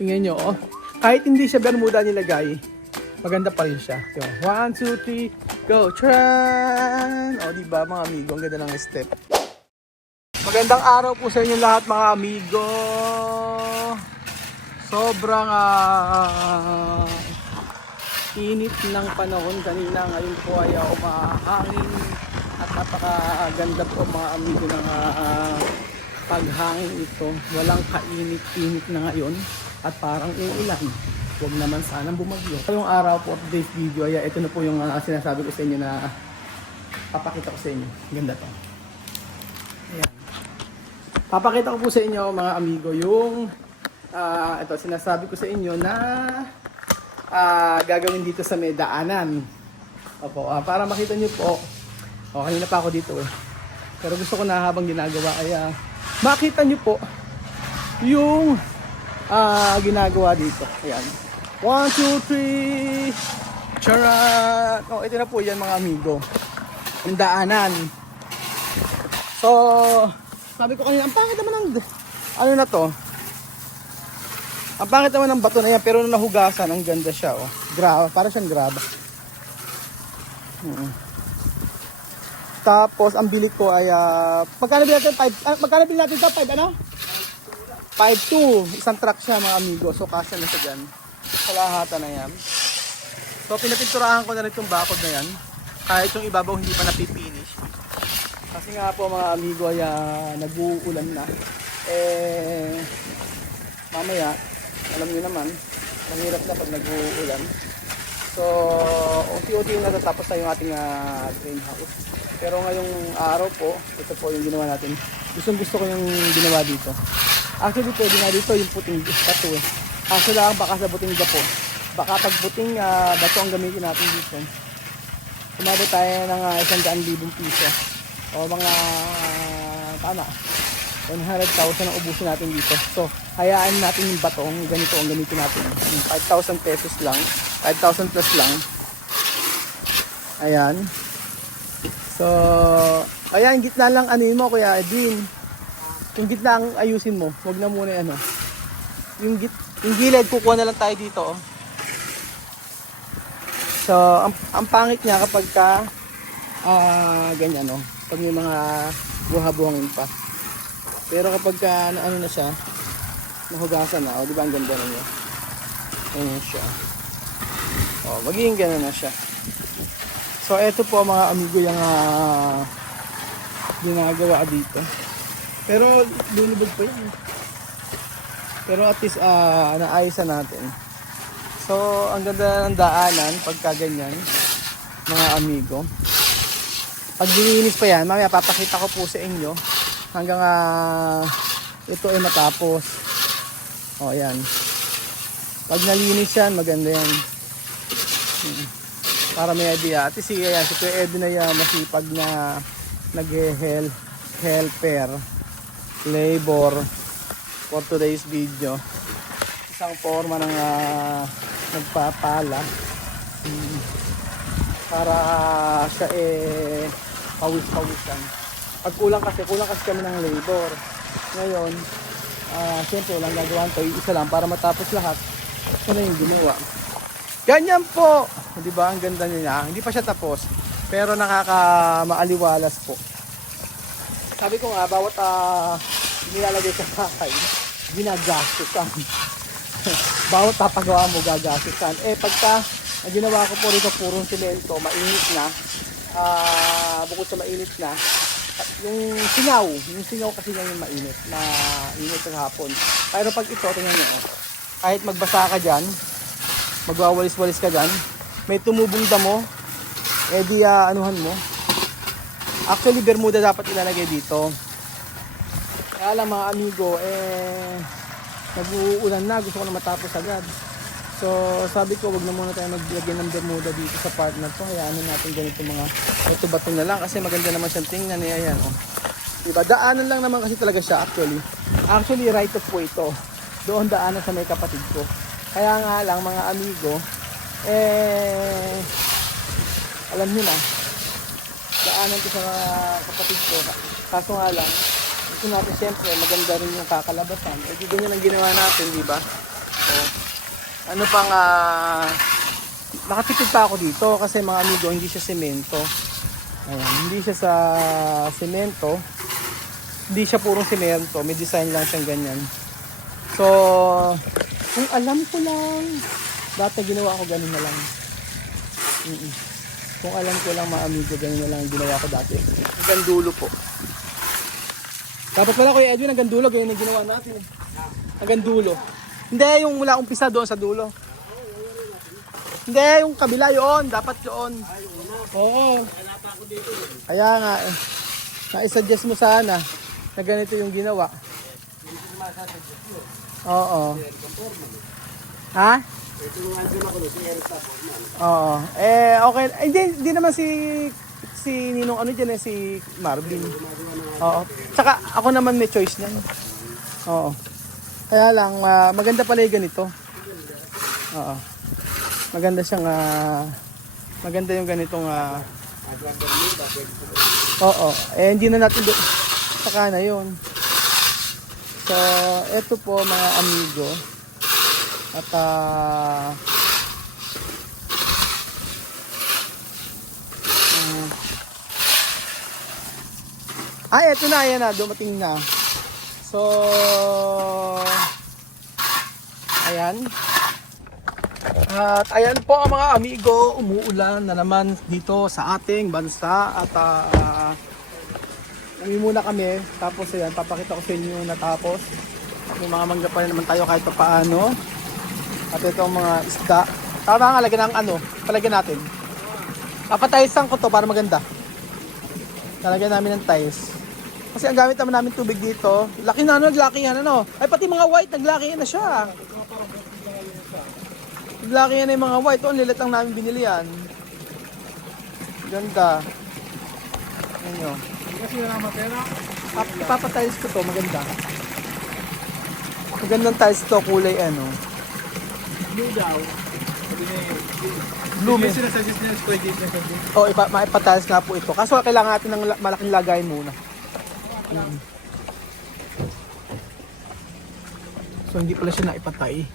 Tingnan nyo, oh. Kahit hindi siya Bermuda nilagay, maganda pa rin siya. So, 1, 2, 3, go! Tran! O, diba mga amigo, ang ganda ng step. Magandang araw po sa inyo lahat mga amigo. Sobrang init ng panahon kanina. Ngayon po ay umahangin at napakaganda po mga amigo ng paghangin ito. Walang kainit-init na ngayon at parang uulan. Huwag naman sanang bumagyo. Ngayong araw po today's video ay ito na po yung sinasabi ko sa inyo na papakita ko sa inyo. Ganda to. Ayan. Papakita ko po sa inyo mga amigo yung ito sinasabi ko sa inyo na gagawin dito sa may daanan. Opo, para makita nyo po. Kanina pa ako dito eh. Pero gusto ko na habang ginagawa kaya makita nyo po yung ginagawa dito. Ayan. 1, 2, 3. Charat! Ito na po yan mga amigo. Yung daanan. So, sabi ko kanina, ang pangit naman ng ano na to. Ang pangit naman ng bato na yan, pero nung nahugasan, ang ganda siya. Oh. Para siyang graba. Tapos, ang bili ko ay, magkano bilhin natin? Magkano bilhin natin ito? 5 ano? 5.2. Isang truck siya mga amigo. So, kasya na siya dyan. Kalahatan na yan. So, pinapinturahan ko na rin itong bakod na yan. Kahit yung ibabaw hindi pa napipinish. Kasi nga po mga amigo ay nag-uulan na. Mamaya, alam niyo naman, mahirap na pag nag-uulan. So, unti-unti yung natatapos na yung ating greenhouse. Pero ngayong araw po, ito po yung ginawa natin. Gusto ko yung ginawa dito. Actually, pwede nga dito yung puting bato eh. Kaso lang, baka sa buting bato. Baka pag buting bato ang gamitin natin dito. Sumabot tayo ng 100,000 piso. O mga, tama, 100,000 ang ubusin natin dito. So, hayaan natin yung bato, ganito ang gamitin natin. 5,000 pesos lang, 5,000 plus lang. Ayan. So, ayan, gitna lang anuin mo, Kuya Edwin. Yung gitna ang ayusin mo, wag na muna ano. Yung gilid, kukuha na lang tayo dito. Oh. So, ang pangit niya kapag ka, ganyan, no? Pag may mga buha-buhangin pa. Pero kapag ka, ano na siya, nahugasan na, di ba ang ganda na niya? Ayan siya. Magiging gano'n na siya. So, eto po mga amigo yung ginagawa dito. Pero, lunibog pa yan. Pero at least, naayos natin. So, ang ganda ng daanan, pagka ganyan, mga amigo. Pag dininis pa yan, mamaya papakita ko po sa inyo hanggang ito ay matapos. Ayan. Pag nalinis yan, maganda yan. Para may idea. At sige yan, si Kuya Eddie na yan, masipag na helper, labor for today's video. Isang forma ng nagpapala para siya pawis-pawisan. Pag kulang kasi kami ng labor. Ngayon, siyempre walang gagawin to, isa lang para matapos lahat. Ito na yung ginawa. Ganyan po! Diba? Ang ganda niya. Hindi pa siya tapos. Pero nakaka-maaliwalas po. Sabi ko nga, bawat nilalagay sa bahay, ginagastusan. Bawat papagawa mo, gagastusan. Pagka ginawa ko po rito purong semento, mainit na. Bukod sa mainit na, yung singaw kasi lang yung mainit sa hapon. Pero pag ito, tingnan nyo, kahit magbasa ka dyan, magwawalis-walis ka dyan, may tumubong damo, anuhan mo. Actually, Bermuda dapat ilalagay dito. Kaya lang mga amigo, nag-uulan na, gusto ko na matapos agad. So, sabi ko, wag na muna tayo maglagyan ng Bermuda dito sa part na to. Hayaan natin ganito mga, ito bato na lang kasi maganda naman siyang tingnan. Ayan, oh. Diba? Daanan lang naman kasi talaga siya actually. Actually, right of way ito. Doon daanan sa may kapatid ko. Kaya nga lang mga amigo, alam nyo na, daanan ko sa kapatid ko. Kaso nga lang, gusto natin siyempre maganda rin yung kakalabasan. Ganyan ang ginawa natin, di ba? Oh. Ano pang nakatipid pa ako dito kasi mga amigo, hindi siya semento. Ayan, hindi siya sa semento. Hindi siya purong semento, may design lang siyang ganyan. So, kung alam ko lang, dati ginawa ko ganun na lang. Kung alam ko lang mga amigo, ganun na lang ang ginawa ko dati. Hanggang dulo po. Dapat pala Kuya Edwin, hanggang dulo, ganyan yung ginawa natin. Hanggang dulo. Hindi, yung mula umpisa doon sa dulo. Hindi, yung kabila yun. Dapat yun. Oo. Kaya nga eh. Na-suggest mo sana na ganito yung ginawa. Oo. Ha? Oo. Okay. Hindi naman si Ninong ano dyan si Marvin. Oo. Tsaka ako naman may choice niyan. Oo. Kaya lang, maganda pala yung ganito. Oo. Maganda siyang, maganda yung ganitong, oo. Hindi na natin, saka na yun. So, eto po mga amigo. At, eto na, ayan na, dumating na. So, ayan. At ayan po mga amigo, umuulan na naman dito sa ating bansa. At uwi muna kami. Tapos ayan, papakita ko sa inyo yung natapos. May mga mangga pa rin naman tayo kahit pa paano. At itong mga isda. Tama nga, lagyan ng palagyan natin. Papatayisan ko to para maganda. Talagyan namin ng tiles. Kasi ang gamit naman namin tubig dito, laki na naglakihan Ay pati mga white, naglakihan na siya. Naglakihan na yung mga white. O, lilit lang namin binili yan. Ganda. Ayan nyo. Kasi wala mapera. Ipapatiles ko to, maganda. Magandang tiles to, kulay Blue daw. Blue May sinasuggest niya square gate na sabi. O, maipatiles nga po ito. Kaso kailangan natin ng malaking lagayan muna. So hindi pala siya naipatay.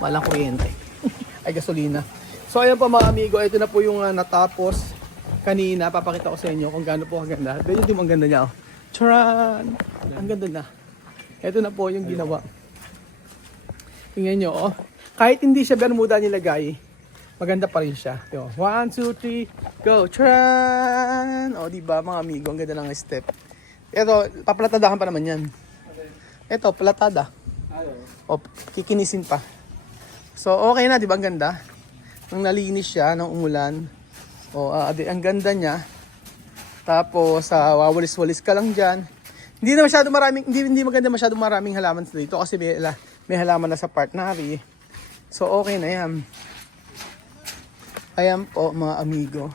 Walang kuryente. Ay gasolina. So ayan po mga amigo, ito na po yung natapos kanina. Papakita ko sa inyo kung gaano po kaganda. Ganyan din ang ganda niya. Charan! Ang ganda na. Ito na po yung ginawa. Tingnan nyo. Kahit hindi siya bermuda nilagay, maganda pa rin siya. 1, 2, 3, go! Charan! O diba mga amigo, ang ganda ng step. Ito, papalatadahan pa naman yan. Ito, palatada. O, kikinisin pa. So, okay na, di ba? Ang ganda. Nang nalinis siya, nang umulan. O, ang ganda niya. Tapos, wawalis-walis ka lang dyan. Hindi maganda masyadong maraming halaman dito kasi may halaman na sa part na rin. So, okay na yan. Ayan po, mga amigo.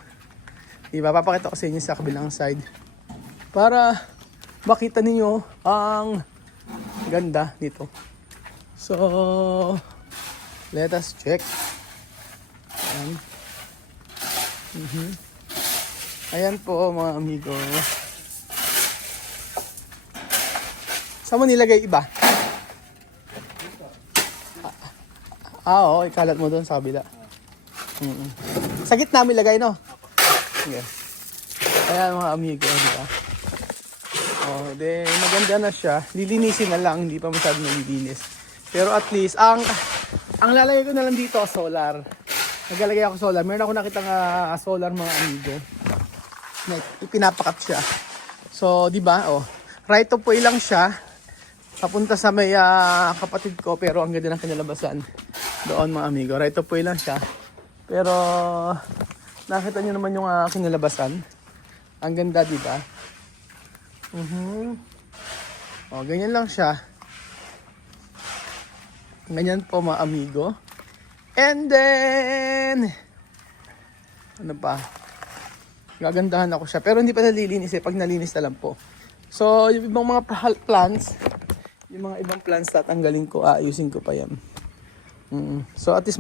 Diba, papakita ko sa inyo sa kabilang side. Para makita ninyo ang ganda nito. So, let us check. Ayan. Ayan po mga amigo. Saan mo nilagay iba? Oo, ikalat mo doon sa kabila. Sa gitna mo ilagay, no? Sige. Ayan mga amigo, diba? Oh, then maganda na siya. Lilinisin na lang, hindi pa masyadong nalilinis. Pero at least ang lalagay ko na lang dito solar. Naglalagay ako solar. Meron ako nakitang solar mga amigo. Na ipinapakat siya. So, 'di ba? Oh, right of way lang siya. Papunta sa may kapatid ko pero ang ganda ng kinalabasan. Doon mga amigo, right of way lang siya. Pero nakita niyo naman yung kinalabasan. Ang ganda, 'di ba? Oh, ganyan lang siya. Ganyan po mga amigo. And then ano pa? Gagandahan ako siya. Pero hindi pa nalilinis pag nalinis na lang po. So, yung ibang mga plants, yung mga ibang plants tatanggalin ko, ayusin ko pa yan. So, at least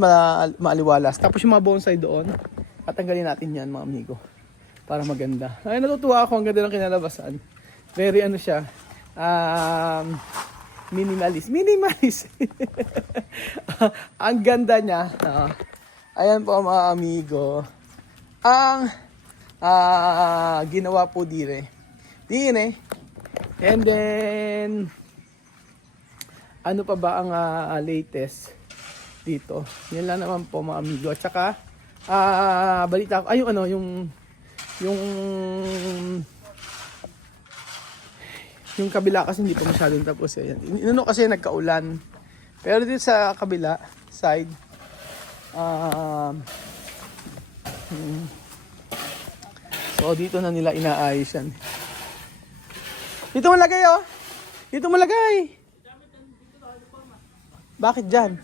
maaliwalas. Tapos yung mga bonsai doon, tatanggalin natin yan mga amigo. Para maganda. Ay, natutuwa ako. Ang ganda ng kinalabasan. Very minimalist. Ang ganda niya. Ayan po mga amigo. Ang ginawa po dire. And then, ano pa ba ang latest dito? Yan lang naman po mga amigo. At saka, balita ko, yung kabila kasi hindi pa masyadong tapos. Ayan. Inano kasi nagkaulan. Pero dito sa kabila, side, so dito na nila inaayos yan. Dito mo lagay oh. Dito mo lagay. Bakit dyan?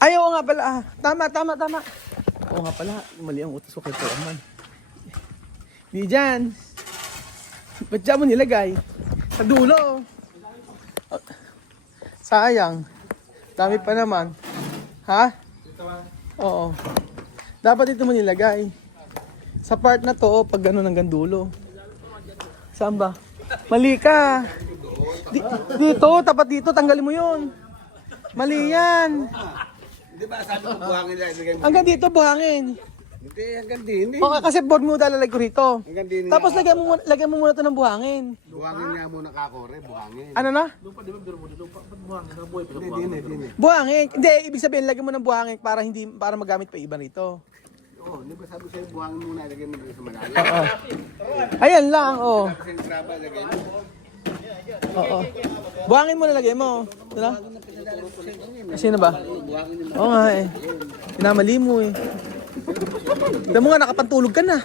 Ay, oo nga pala. Tama. Oo nga pala. Mali ang utos ko kay Tuaman. Di dyan. Ba't dyan mo nilagay? Sa dulo. Sayang. Dami pa naman. Ha? Oo. Dapat dito mo nilagay. Sa part na to, pag gano'n hanggang dulo. Saan ba? Mali ka. Dito, tapat dito, tanggalin mo yun. Mali yan. Di ba sabi ko buhangin na ilagay mo? Hanggang dito, buhangin. Hindi, hanggang din. Okay, kasi board mo dalalagay ko rito. Hanggang din. Tapos lagyan mo muna to ng buhangin. Buhangin nga muna kakore, buhangin. Ano na? Hindi. Buhangin. Hindi, ibig sabihin, lagyan mo ng buhangin para magamit pa iba rito. Oo, di ba sabi sa'yo buhangin muna, ilagay mo dito sa malalim. Oo. Ayan lang, oh. Tapos yung graba, ilagay mo. Oo. Buhangin mo na lagay mo. Diba? Sino ba? Oo nga eh. Pinamali mo eh. Alam mo nga, nakapantulog ka na.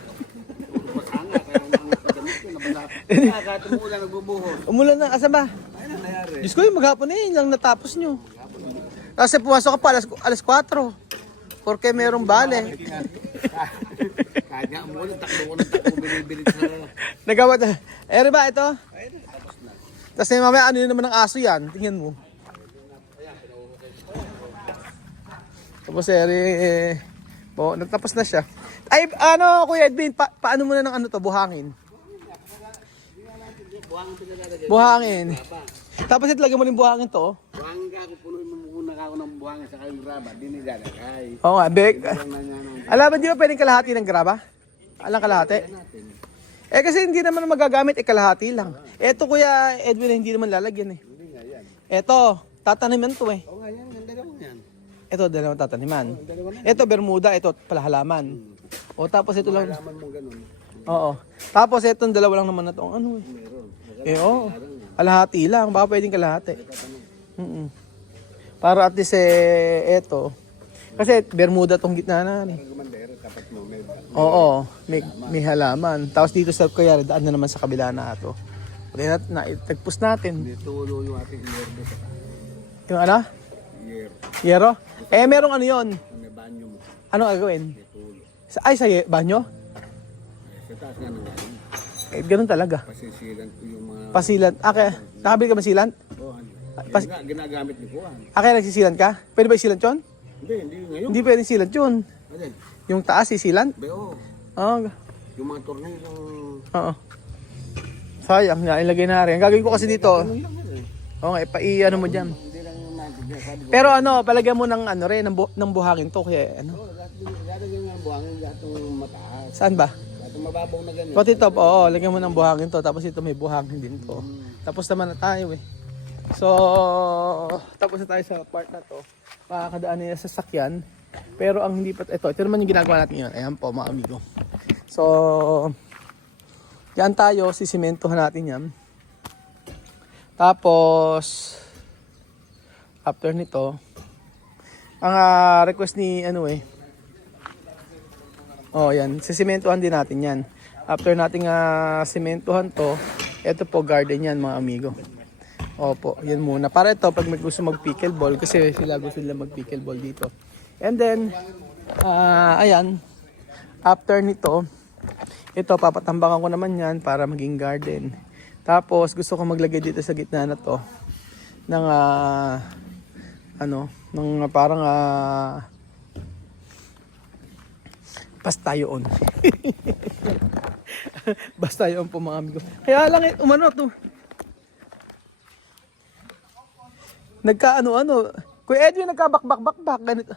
Nakakatumulan, nagbubuhos. Umulan na, asa ba? Ano nangyari? Diyos ko, yung maghapon eh, lang natapos nyo. Kasi pumasok ka pa alas 4. Porque merong bale. Kanya mo, takbo ko ng takbo, binibilit sa... Nagawa na. Eh, ba ito? Tapos mamaya ano yun naman ng aso yan. Tingnan mo. Tapos natapos na siya. Ay, ano, Kuya Edwin, paano mo na ng ano to, buhangin? Buhangin. Tapos itlagay mo rin buhangin to. Buhangin ka ako, punuin mo muna ako ng buhangin sa kayong graba, di nilalagay. Oo nga, Bek. Alam ba, di ba pwedeng kalahati ng graba? Alang kalahati? Eh kasi hindi naman magagamit, kalahati lang. Eto Kuya Edwin, hindi naman lalagyan eh. Hindi nga yan. Eto, tataniman to eh. Oo nga yan, ganda naman yan. Ito, dalawang tataniman. Ito, bermuda. Ito, palahalaman. O, tapos ito lang. Alaman mo ganun. Oo. Tapos itong dalawa lang naman na to. Ano eh? Oo. Kalahati lang. Baka pwedeng kalahati. Para at least ito. Kasi bermuda tong gitna na. Gumandero, tapat mo, may... Oo. May halaman. Tapos dito sa kaya, daan na naman sa kabila na ito. Kaya itagpus natin. Hindi tulo yung ating yerdo sa Yung ano? yer. Yero? Eh, merong ano yon. May banyo mo, Ano gagawin? may tulo. Sa banyo? Sa taas nga nung ganun, Eh, ganun talaga. pasisilan ko yung mga... Pasilan. Okay. Nakabili ka ba silan? Oh, Pas- ginagamit ni Kuhan. Okay, nagsisilan ka? Pwede ba isilan yun? Hindi ngayon. Hindi pwede silan yun. Ano? Yung taas isilan? Beo, Oo. yung mga tornilyo. Oo. Sayang, ilagay na rin. Ang gagawin ko kasi dito. Ano lang yan eh. Oo nga, ano mo dyan. Hindi lang natin sabi ko. Pero ano, palagyan mo ng ano rin, ng buhangin to. Kaya ano. Oh, lalagyan nga ang buhangin, lahat ng mataas. Saan ba? Lahat ng mababaw na ganun. Pati top, oo. Lagyan mo ng buhangin to. Tapos ito may buhangin din to. Tapos naman na tayo eh. So, tapos na tayo sa part na to. Makakadaan nila sa sakyan. Pero ang hindi pa, ito naman yung ginagawa natin yun. Ayan po mga amigo. So, yan tayo, sisimentohan natin yan. Tapos, after nito, ang request ni yan, sisimentohan din natin yan. After nating simentohan to, ito po garden yan mga amigo. Opo, yan muna. Para ito, pag may gusto mag-pickleball, kasi sila gusto nila mag-pickleball dito. And then, ayan, after nito, ito, papatambakan ko naman yan para maging garden. Tapos, gusto ko maglagay dito sa gitna na to ng, parang, basta yun. Basta yun po mga amigo. Kaya lang, umano to. Kuya Edwin, nagkabakbak-bakbak. Ganito.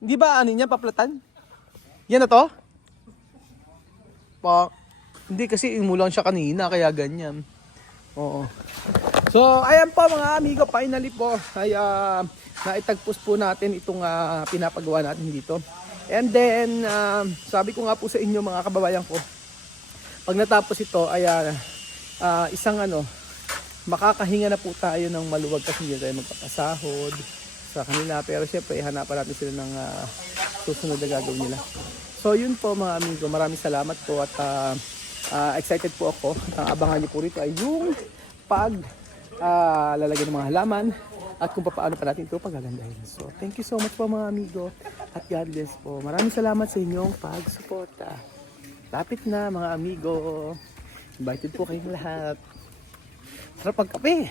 Hindi ba ano niya, paplatan? Yan na to? Hindi kasi imulang siya kanina, kaya ganyan. Oo. So, ayan po mga amigo, finally po ay naitagpos po natin itong pinapagawa natin dito. And then, sabi ko nga po sa inyo mga kababayan ko, pag natapos ito ay isang makakahinga na po tayo ng maluwag kasi hindi tayo magpapasahod sa kanila. Pero syempre, hanapan natin sila ng susunod na gagawin nila. So, yun po mga amigo, maraming salamat po at excited po ako. Ang abangan niyo po rito ay yung lalagyan ng mga halaman at kung paano pa natin ito pagagandahin. So, thank you so much po mga amigo at God bless po. Maraming salamat sa inyong pagsuporta. Lapit na mga amigo. Invited po kayong lahat. Sarap pagkape.